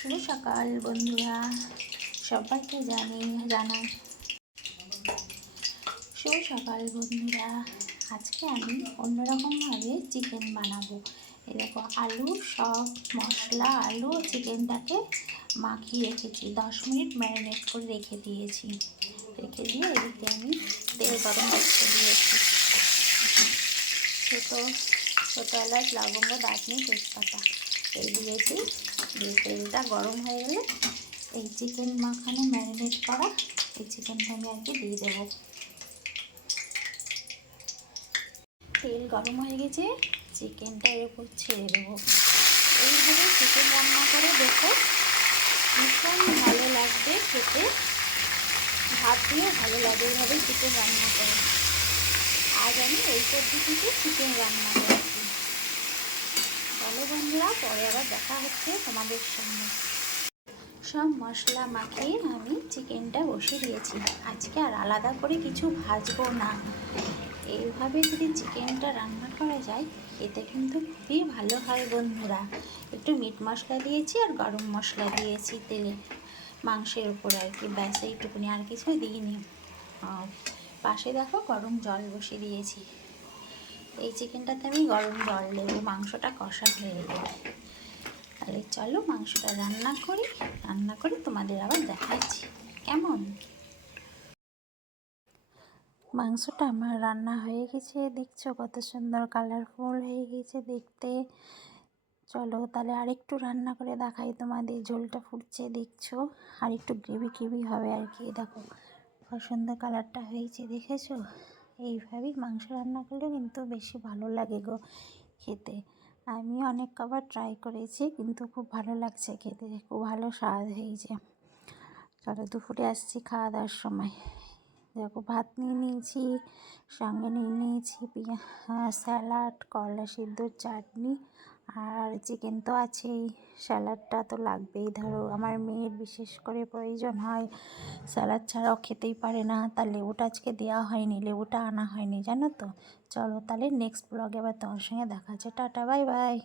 শুভ সকাল বন্ধুরা, সবাইকে জানাই শুভ সকাল বন্ধুরা। আজকে আমি অন্যরকমভাবে চিকেন বানাবো। এই দেখো, আলু সব মশলা, আলু ও চিকেনটাকে মাখিয়ে রেখেছি, 10 মিনিট ম্যারিনেট করে রেখে দিয়ে এদিকে আমি তেল গরম করতে দিয়েছি। ছোটো এলাচ, লবঙ্গ, দারচিনি, তেজপাতা তেল দিয়েছি। তেলটা গরম হয়ে গেলে এই চিকেন মাখানো ম্যারিনেট করা এই চিকেনটা আমি দিয়ে দেবো। তেল গরম হয়ে গেছে, চিকেনটা এর উপর ছেড়ে দেবো। এইভাবে চিকেন রান্না করে দেখো, ভীষণ ভালো লাগবে খেতে, ভাত দিয়েও ভালো লাগে এইভাবে চিকেন রান্না করে। আজ আমি এই পদ্ধতিতে চিকেন রান্না করেছি। চলো বন্ধুরা, পরে আবার দেখা হচ্ছে তোমাদের সঙ্গে। সব মশলা মাখিয়ে আমি চিকেনটা বসিয়ে দিয়েছি। আজকে আর আলাদা করে কিছু ভাজবো না। এইভাবে যদি চিকেনটা রান্না করা যায়, এতে কিন্তু খুবই ভালো হয় বন্ধুরা। একটু মিট মশলা দিয়েছি আর গরম মশলা দিয়েছি তেলে, মাংসের উপর ব্যাস এইটুকুনি, আর কিছুই দিইনি। আর পাশে দেখো গরম জল বসিয়ে দিয়েছি। এই চিকেনটাতে আমি গরম জল দেবো, মাংসটা কষা হয়ে যাবে। তাহলে চলো মাংসটা রান্না করে তোমাদের আবার দেখাচ্ছি কেমন। মাংসটা আমার রান্না হয়ে গেছে, দেখছো কত সুন্দর কালারফুল হয়ে গেছে দেখতে। চলো তাহলে আরেকটু রান্না করে দেখাই তোমাদের। ঝোলটা ফুটছে দেখছো, আর একটু গ্রেভি হবে দেখো কত সুন্দর কালারটা হয়েছে, দেখেছো? এইভাবেই মাংস রান্না করলে কিন্তু বেশি ভালো লাগে গো খেতে। আমি অনেক কবার ট্রাই করেছি, কিন্তু খুব ভালো লাগছে খেতে, খুব ভালো স্বাদ হয়েছে। চলো দুপুরে আসছি খাওয়া দাওয়ার সময়। দেখো ভাত নিয়ে নিয়েছি, সঙ্গে নিয়েছি স্যালাড, করলা সিদ্ধ, চাটনি আর চিকেন তো আছেই। স্যালাডটা তো লাগবেই, ধরো আমার মেয়ের বিশেষ করে প্রয়োজন হয়, স্যালাড ছাড়াও খেতেই পারে না। তার লেবুটা আজকে দেওয়া হয়নি, লেবুটা আনা হয়নি জানো তো। চলো তাহলে নেক্সট ব্লগে আবার তোমার সঙ্গে দেখা হচ্ছে। Tata, bye bye.